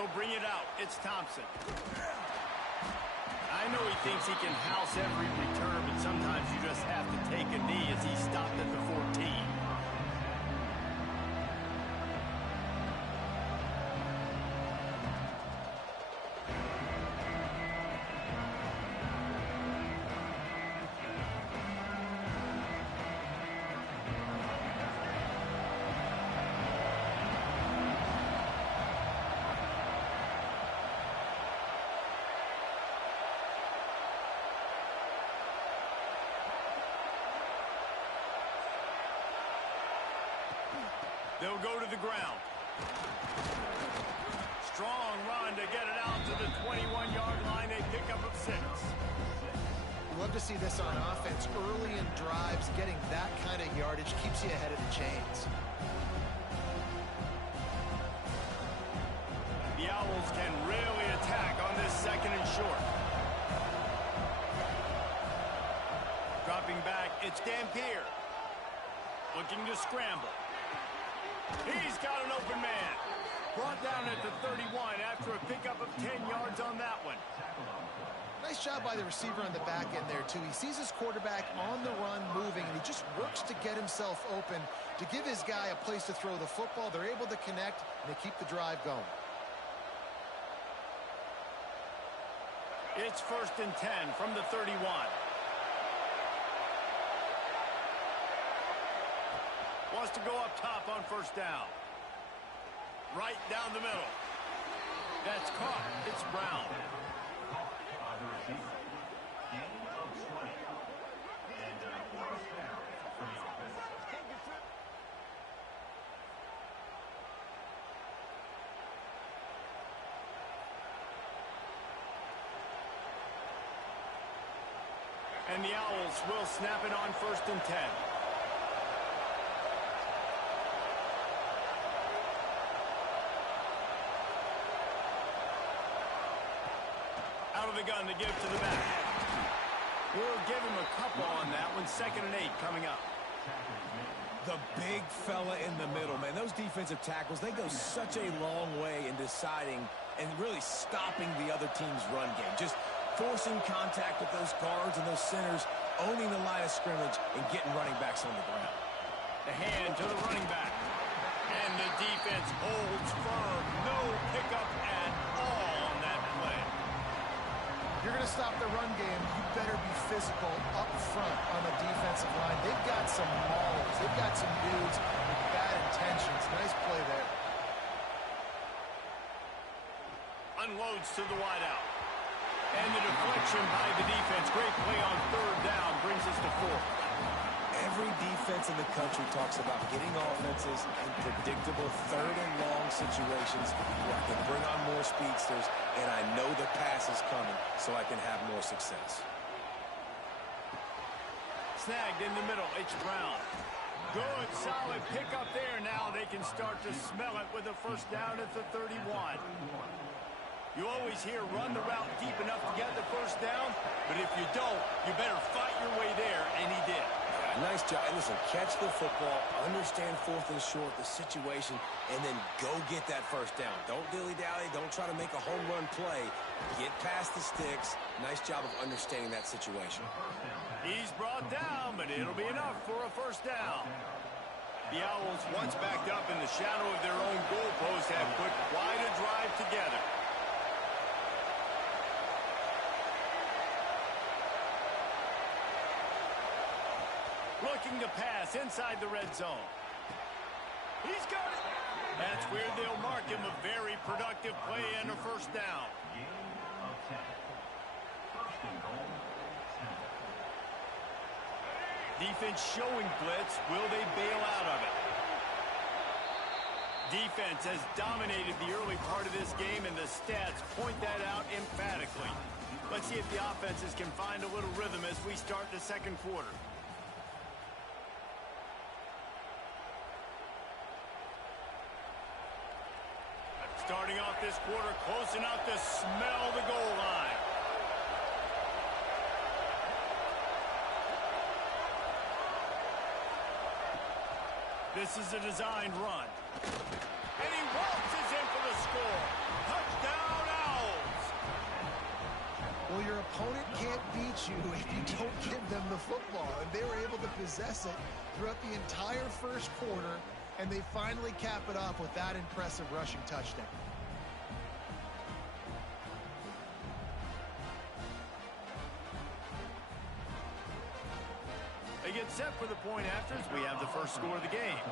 He'll bring it out. It's Thompson. I know he thinks he can house every return, but sometimes you just have to take a knee as he stopped at the 14. They'll go to the ground. Strong run to get it out to the 21-yard line. A pickup of 6. Love to see this on offense. Early in drives, getting that kind of yardage keeps you ahead of the chains. The Owls can really attack on this 2nd and short. Dropping back, it's Dampier. Looking to scramble. He's got an open man. Brought down at the 31 after a pickup of 10 yards on that one. Nice job by the receiver on the back end there, too. He sees his quarterback on the run moving, and he just works to get himself open to give his guy a place to throw the football. They're able to connect, and they keep the drive going. It's 1st and 10 from the 31. Wants to go up top on 1st down. Right down the middle. That's caught. It's Brown. And the Owls will snap it on 1st and 10. Out of the gun to give to the back. We'll give him a couple on that one. 2nd and 8 coming up. The big fella in the middle, man. Those defensive tackles, they go such a long way in deciding and really stopping the other team's run game. Just forcing contact with those guards and those centers, owning the line of scrimmage, and getting running backs on the ground. The hand to the running back. And the defense holds firm. No pickup at all on that play. You're going to stop the run game, you better be physical up front on the defensive line. They've got some maulers. They've got some dudes with bad intentions. Nice play there. Unloads to the wideout. And the deflection by the defense. Great play on 3rd down. Brings us to 4th. Every defense in the country talks about getting offenses in predictable 3rd and long situations where I can bring on more speedsters and I know the pass is coming so I can have more success. Snagged in the middle. It's Brown. Good, solid pickup there. Now they can start to smell it with a 1st down at the 31. You always hear run the route deep enough to get the 1st down, but if you don't, you better fight your way there, and he did. Nice job. Listen, catch the football, understand 4th and short, the situation, and then go get that 1st down. Don't dilly-dally. Don't try to make a home run play. Get past the sticks. Nice job of understanding that situation. He's brought down, but it'll be enough for a 1st down. The Owls, once backed up in the shadow of their own goalpost, have put quite a drive together. Looking to pass inside the red zone. He's got it. That's where they'll mark him. A very productive play and a 1st down. Defense showing blitz. Will they bail out of it? Defense has dominated the early part of this game, and the stats point that out emphatically. Let's see if the offenses can find a little rhythm as we start the 2nd quarter. Starting off this quarter close enough to smell the goal line. This is a designed run. And he waltzes in for the score. Touchdown. opponent can't beat you if you don't give them the football. And they were able to possess it throughout the entire first quarter, and they finally cap it off with that impressive rushing touchdown. They get set for the point after as we have the first score of the game.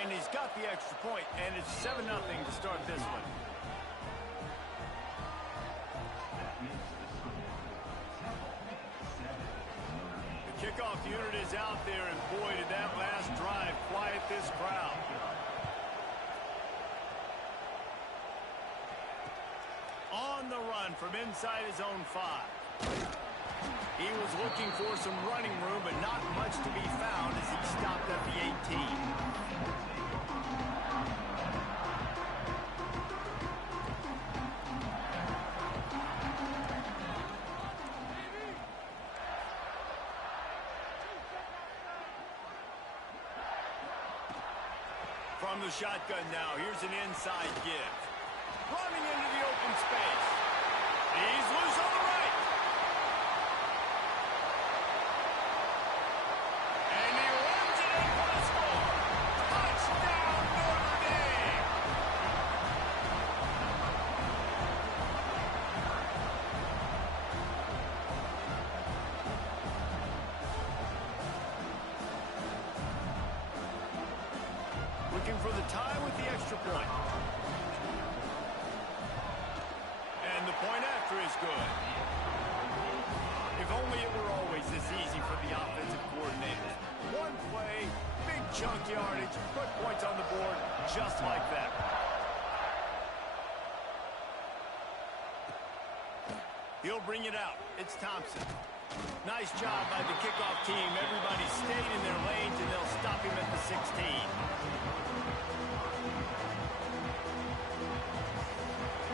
And he's got the extra point, and it's 7-0 to start this one. The kickoff unit is out there, and boy, did that last drive quiet this crowd. On the run from inside his own 5. He was looking for some running room, but not much to be found as he stopped at the 18. From the shotgun now, here's an inside give. Running into the open space. He's loose on the right. Looking for the tie with the extra point. And the point after is good. If only it were always this easy for the offensive coordinator. One play, big chunk yardage, put points on the board just like that. He'll bring it out. It's Thompson. Nice job by the kickoff team. Everybody stayed in their lanes, and they'll stop him at the 16.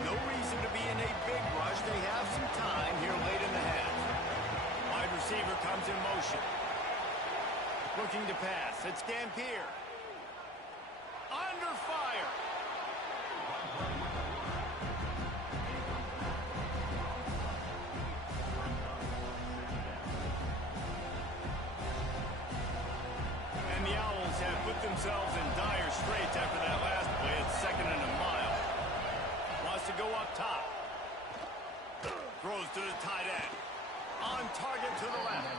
No reason to be in a big rush. They have some time here late in the half. Wide receiver comes in motion. Looking to pass. It's Dampier. Under fire. And the Owls have put themselves in dire straits after that last play. It's 2nd and a mile. Wants to go up top. Throws to the tight end. On target to the left.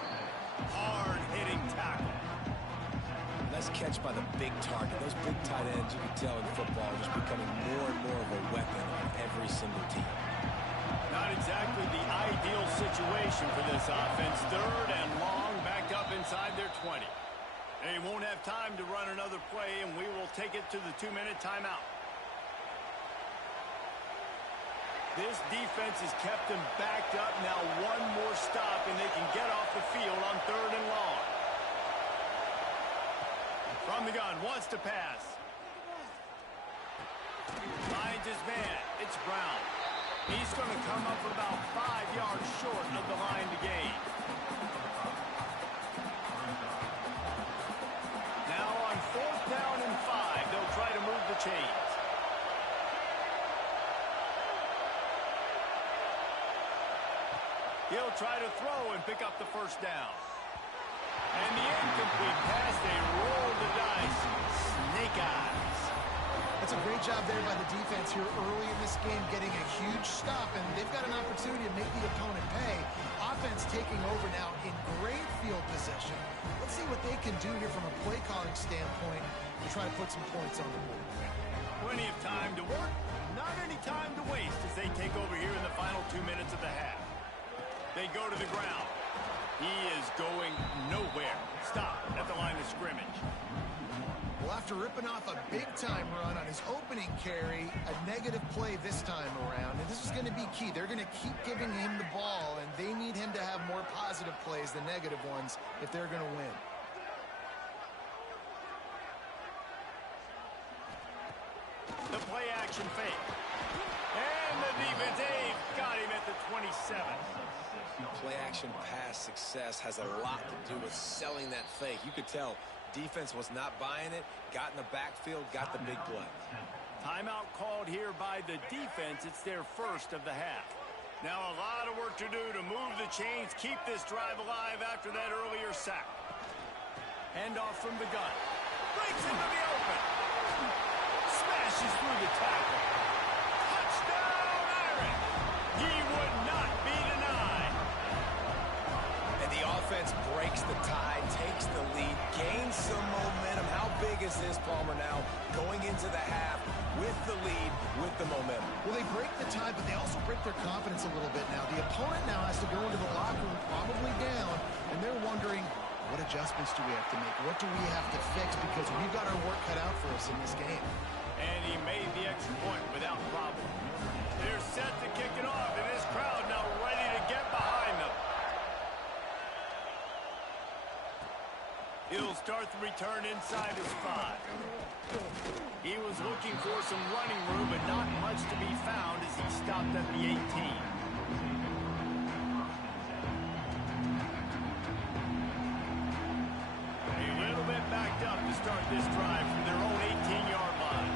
Hard-hitting tackle. Nice catch by the big target. Those big tight ends, you can tell in football, are just becoming more and more of a weapon on every single team. Not exactly the ideal situation for this offense. 3rd and long, backed up inside their 20. They won't have time to run another play, and we will take it to the 2-minute timeout. This defense has kept them backed up. Now one more stop, and they can get off the field on 3rd and long. From the gun, wants to pass. Finds his man. It's Brown. He's going to come up about 5 yards short of the line to gain. Now on 4th down and 5, they'll try to move the chains. He'll try to throw and pick up the 1st down. And the incomplete pass, they roll the dice. Snake eyes. That's a great job there by the defense here early in this game, getting a huge stop, and they've got an opportunity to make the opponent pay. Offense taking over now in great field possession. Let's see what they can do here from a play calling standpoint to try to put some points on the board. Plenty of time to work, not any time to waste as they take over here in the final 2 minutes of the half. They go to the ground. He is going nowhere. Stop at the line of scrimmage. Well, after ripping off a big-time run on his opening carry, a negative play this time around, and this is going to be key. They're going to keep giving him the ball, and they need him to have more positive plays than negative ones if they're going to win. The play-action fake. And the defense, they've got him at the 27. Play-action pass success has a lot to do with selling that fake. You could tell defense was not buying it, got in the backfield, got the big play. Timeout called here by the defense. It's their 1st of the half. Now a lot of work to do to move the chains, keep this drive alive after that earlier sack. Handoff from the gun. Breaks into the open. Smashes through the tackle. Touchdown, Irish. He would not be denied. And the offense breaks the tie, takes the lead, gains some momentum. How big is this, Palmer, now going into the half with the lead, with the momentum? Well, they break the tie, but they also break their confidence a little bit now. The opponent now has to go into the locker room probably down, and they're wondering, what adjustments do we have to make? What do we have to fix? Because we've got our work cut out for us in this game. And he made the extra point without problem. They're set to kick it off, and this crowd now ready to get behind them. He'll start the return inside his 5. He was looking for some running room, but not much to be found as he stopped at the 18. A little bit backed up to start this drive from their own 18-yard line.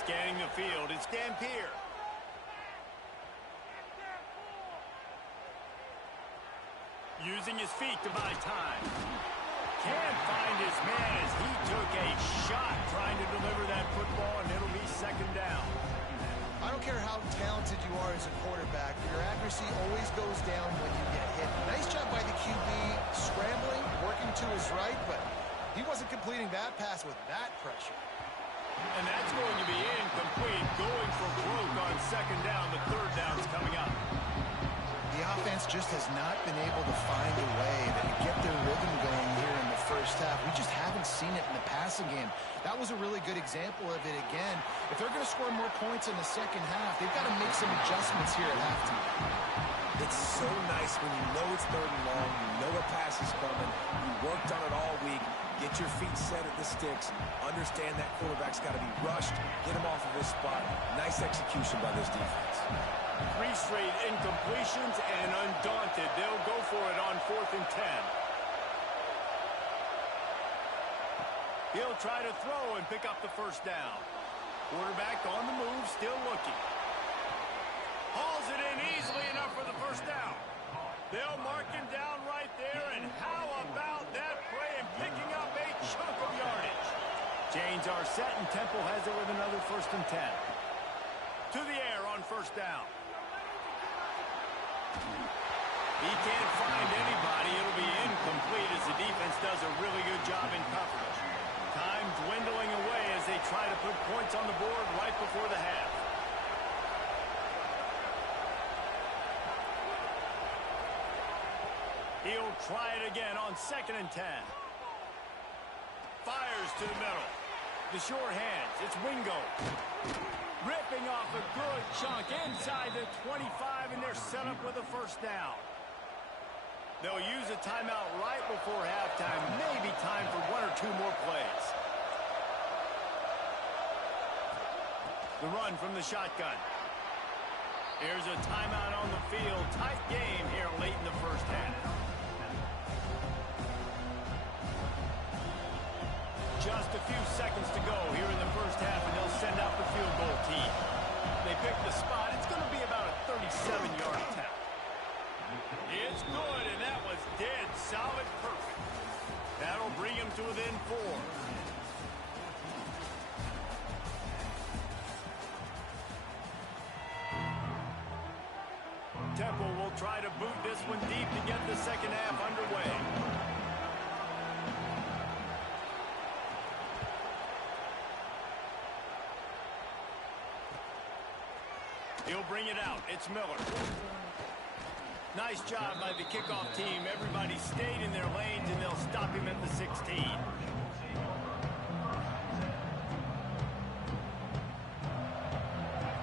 Scanning the field, it's Dampier. Using his feet to buy time. Can't find his man as he took a shot trying to deliver that football, and it'll be second down. I don't care how talented you are as a quarterback, your accuracy always goes down when you get hit. Nice job by the QB scrambling, working to his right, but he wasn't completing that pass with that pressure. And that's going to be incomplete, going for broke on second down. The third down's coming up. The offense just has not been able to find a way to get their rhythm going here in the first half. We just haven't seen it in the passing game. That was a really good example of it again. If they're going to score more points in the second half, they've got to make some adjustments here at halftime. It's so nice when you know it's third and long, you know a pass is coming, you worked on it all week, get your feet set at the sticks, understand that quarterback's got to be rushed, get him off of his spot. Nice execution by this defense. 3 straight incompletions, and undaunted, they'll go for it on 4th and 10. He'll try to throw and pick up the first down. Quarterback on the move, still looking. Hauls it in easily enough for the first down. They'll mark him down right there, and how about that play and picking up a chunk of yardage? Chains are set, and Temple has it with another 1st and 10. To the air on first down. He can't find anybody. It'll be incomplete as the defense does a really good job in coverage. Time dwindling away as they try to put points on the board right before the half. He'll try it again on 2nd and 10. Fires to the middle. The short hands. It's Wingo. Ripping off a good chunk inside the 25, and they're set up with a first down. They'll use a timeout right before halftime. Maybe time for 1 or 2 more plays. The run from the shotgun. Here's a timeout on the field. Tight game here late in the first half. Just a few seconds to go here in the first half, and they'll send out the field goal team. They pick the spot. It's going to be about a 37-yard attempt. It's good, and that was dead solid perfect. That'll bring him to within 4. Temple will try to boot this one deep to get the second half underway. He'll bring it out. It's Miller. Nice job by the kickoff team. Everybody stayed in their lanes, and they'll stop him at the 16.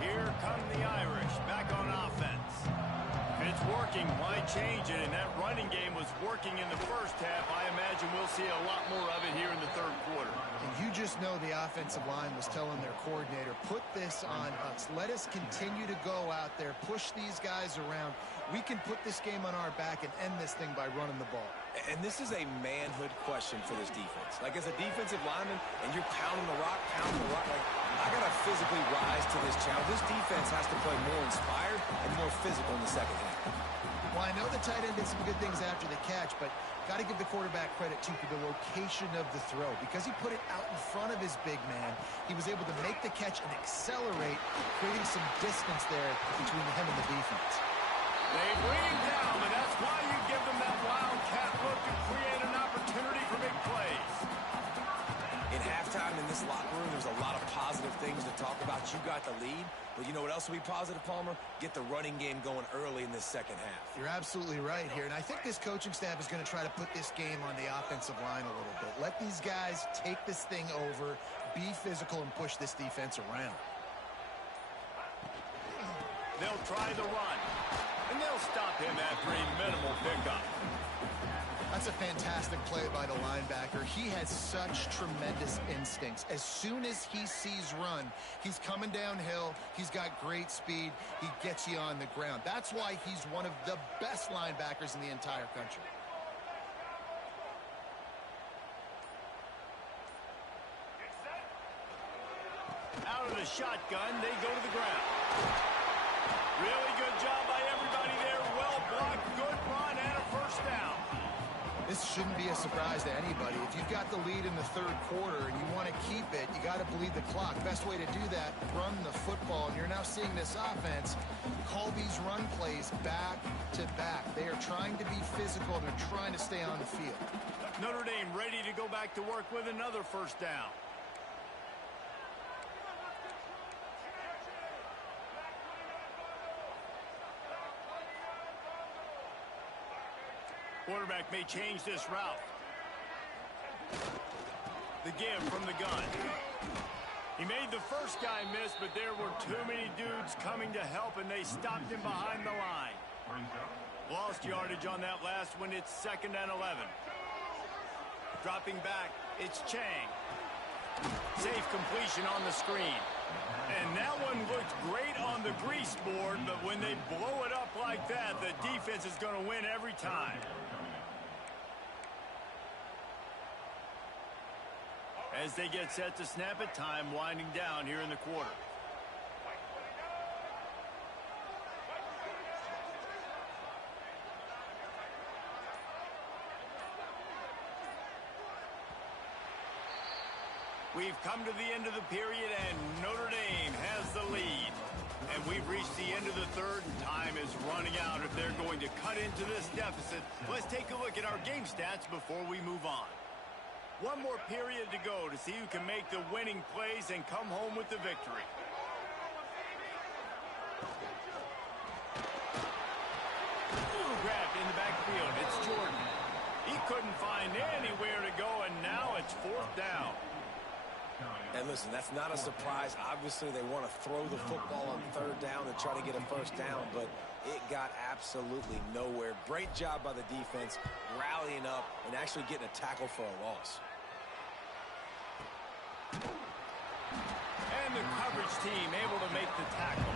Here come the Irish back on offense. If it's working, why change it? And that running game was working in the first half. I imagine we'll see a lot more of it here in the third quarter. And you just just know the offensive line was telling their coordinator, put this on us. Let us continue to go out there, push these guys around. We can put this game on our back and end this thing by running the ball. And this is a manhood question for this defense. Like, as a defensive lineman, and you're pounding the rock, like, I got to physically rise to this challenge. This defense has to play more inspired and more physical in the second half. Well, I know the tight end did some good things after the catch, but got to give the quarterback credit, too, for the location of the throw. Because he put it out in front of his big man, he was able to make the catch and accelerate, creating some distance there between him and the defense. They bring him down, and that's why you give them that wildcat look to create an opportunity for big plays. In halftime in this locker room, there's a lot of positive things to talk about. You got the lead, but you know what else will be positive, Palmer? Get the running game going early in this second half. You're absolutely right here, and I think this coaching staff is going to try to put this game on the offensive line a little bit. Let these guys take this thing over, be physical, and push this defense around. They'll try the run, and they'll stop him after a minimal pickup. That's a fantastic play by the linebacker. He has such tremendous instincts. As soon as he sees run, he's coming downhill. He's got great speed. He gets you on the ground. That's why he's one of the best linebackers in the entire country. Out of the shotgun, they go to the ground. Really good job by everybody there. Well blocked, good run, and a first down. This shouldn't be a surprise to anybody. If you've got the lead in the third quarter and you want to keep it, you got to bleed the clock. Best way to do that, run the football. And you're now seeing this offense call these run plays back to back. They are trying to be physical, and they're trying to stay on the field. Notre Dame ready to go back to work with another first down. Quarterback may change this route. The give from the gun. He made the first guy miss, but there were too many dudes coming to help, and they stopped him behind the line. Lost yardage on that last one. It's 2nd and 11. Dropping back, it's Ncaa. Safe completion on the screen. And that one looked great on the grease board, but when they blow it up like that, the defense is going to win every time. As they get set to snap it, time winding down here in the quarter. We've come to the end of the period, and Notre Dame has the lead. And we've reached the end of the third, and time is running out if they're going to cut into this deficit. Let's take a look at our game stats before we move on. One more period to go to see who can make the winning plays and come home with the victory. Grabbed in the backfield. It's Jordan. He couldn't find anywhere to go, and now it's 4th down. And listen, that's not a surprise. Obviously, they want to throw the football on 3rd down and try to get a first down, but it got absolutely nowhere. Great job by the defense, rallying up and actually getting a tackle for a loss. And the coverage team able to make the tackle.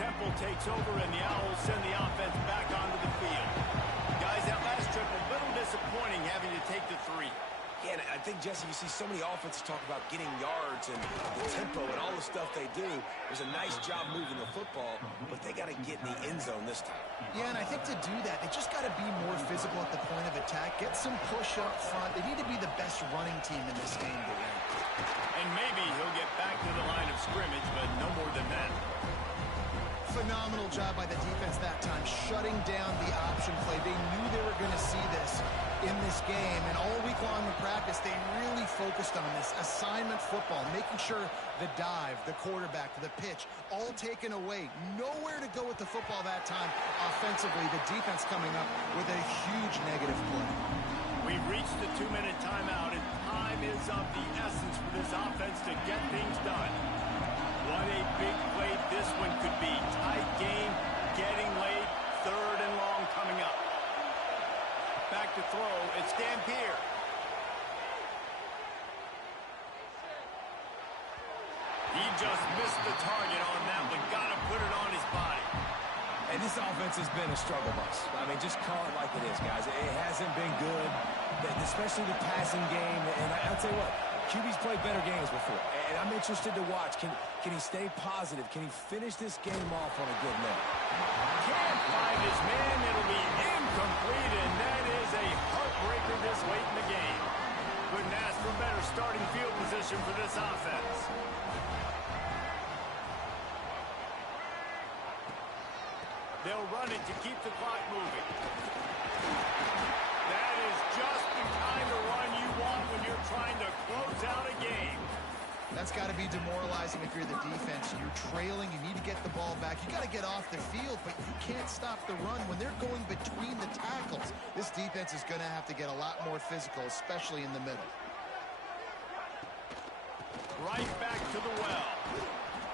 Temple takes over, and the Owls send the offense back onto the field. Guys, that last trip, a little disappointing having to take the 3. Yeah, and I think, Jesse, you see so many offenses talk about getting yards and the tempo and all the stuff they do. There's a nice job moving the football, but they got to get in the end zone this time. Yeah, and I think to do that, they just got to be more physical at the point of attack, get some push up front. They need to be the best running team in this game to win. And maybe he'll get back to the line of scrimmage, but no more than that. Phenomenal job by the defense that time, shutting down the option play. They knew they were going to see this in this game, and all week long in practice, they really focused on this assignment football, making sure the dive, the quarterback, the pitch, all taken away. Nowhere to go with the football that time offensively. The defense coming up with a huge negative play. We've reached the 2-minute timeout, and time is of the essence for this offense to get things done. What a big play this one could be. Tight game, getting late, 3rd and long coming up. back to throw. It's Dampier. He just missed the target on that one. Got to put it on his body. And this offense has been a struggle bus. I mean, just call it like it is, guys. It hasn't been good, especially the passing game. And I'll tell you what, QB's played better games before. And I'm interested to watch. Can he stay positive? Can he finish this game off on a good note? Can't find his man. It'll be incomplete, and that is a heartbreaker this late in the game. Couldn't ask for better starting field position for this offense. They'll run it to keep the clock moving. That is just the kind of run you want when you're trying to close out a game. That's got to be demoralizing if you're the defense. You're trailing. You need to get the ball back. You got to get off the field, but you can't stop the run when they're going between the tackles. This defense is going to have to get a lot more physical, especially in the middle. Right back to the well.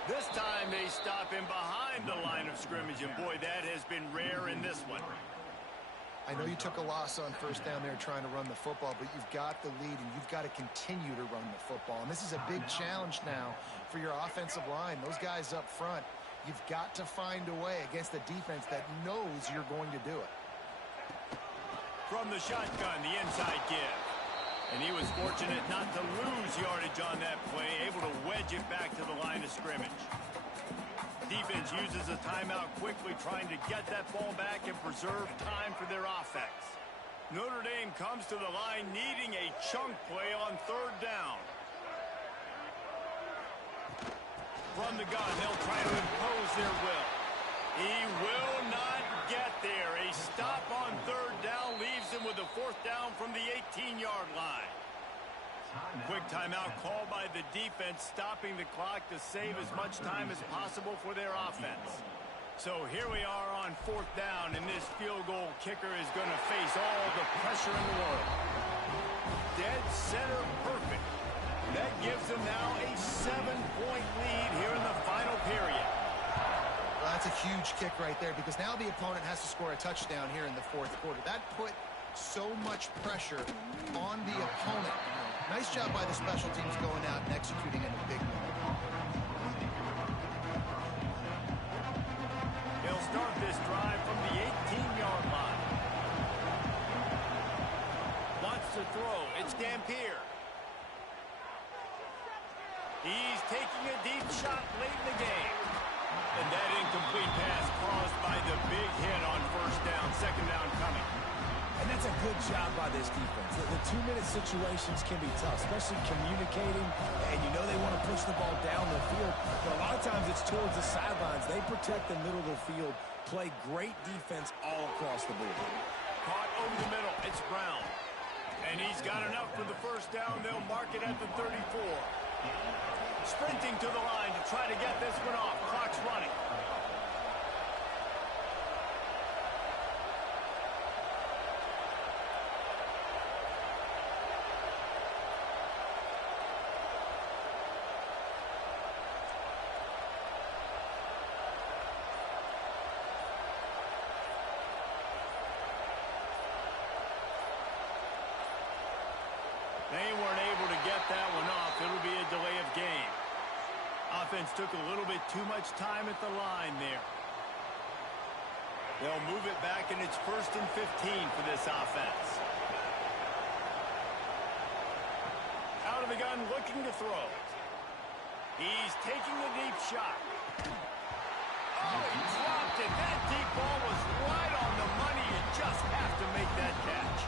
This time they stop him behind the line of scrimmage, and boy, that has been rare in this one. I know you took a loss on first down there trying to run the football, but you've got the lead, and you've got to continue to run the football. And this is a big challenge now for your offensive line. Those guys up front, you've got to find a way against a defense that knows you're going to do it. From the shotgun, the inside give. And he was fortunate not to lose yardage on that play, able to wedge it back to the line of scrimmage. Defense uses a timeout quickly, trying to get that ball back and preserve time for their offense. Notre Dame comes to the line needing a chunk play on third down. From the gun, they'll try to impose their will. He will not get there. A stop on third down leaves him with a fourth down from the 18-yard line. Quick timeout called by the defense, stopping the clock to save as much time as possible for their offense. So here we are on fourth down, and this field goal kicker is going to face all the pressure in the world. Dead center perfect. That gives them now a 7-point lead here in the final period. Well, that's a huge kick right there, because now the opponent has to score a touchdown here in the fourth quarter. That put so much pressure on the opponent. Nice job by the special teams going out and executing in a big moment. They'll start this drive from the 18-yard line. Wants to throw. It's Dampier. He's taking a deep shot late in the game. And that incomplete pass caused by the big hit on first down, second down coming. And that's a good job by this defense. The two-minute situations can be tough, especially communicating, and you know they want to push the ball down the field, but a lot of times it's towards the sidelines. They protect the middle of the field, play great defense all across the board. Caught over the middle. It's Brown. And he's got enough for the first down. They'll mark it at the 34. Sprinting to the line to try to get this one off. Clock's running. They weren't able to get that one off. It'll be a delay of game. Offense took a little bit too much time at the line there. They'll move it back, and it's 1st and 15 for this offense. Out of the gun, looking to throw. He's taking a deep shot. Oh, he dropped it. That deep ball was right on the money. You just have to make that catch.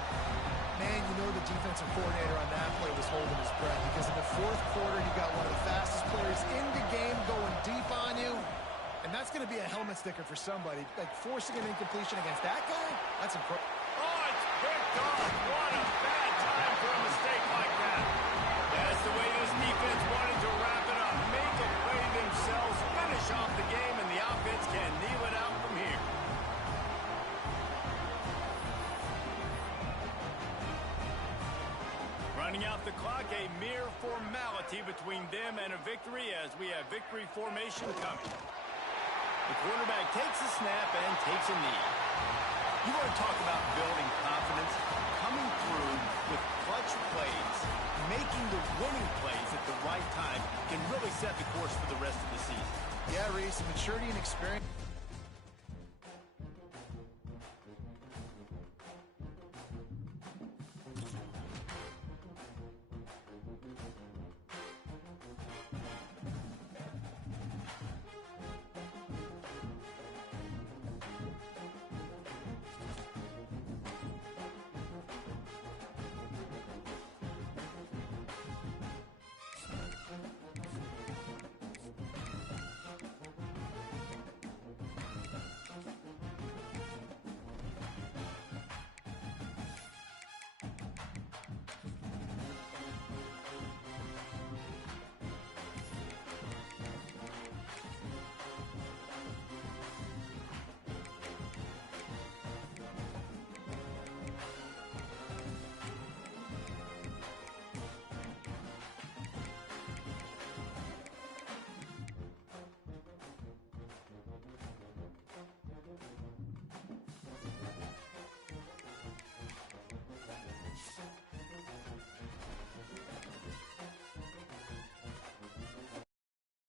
Man, you know the defensive coordinator on that play was holding his breath, because in the fourth quarter, you got one of the fastest players in the game going deep on you, and that's going to be a helmet sticker for somebody. Like, forcing an incompletion against that guy, that's incredible. Oh, it's picked off. What a bad time for a mistake like that. That's the way this defense wanted to wrap it up. Make a play themselves, finish off the game, and the offense can kneel it out from here. Running out the clock, a mere formality between them and a victory, as we have victory formation coming. The quarterback takes a snap and takes a knee. You want to talk about building confidence? through with clutch plays. Making the winning plays at the right time can really set the course for the rest of the season. Yeah, Reese, maturity and experience.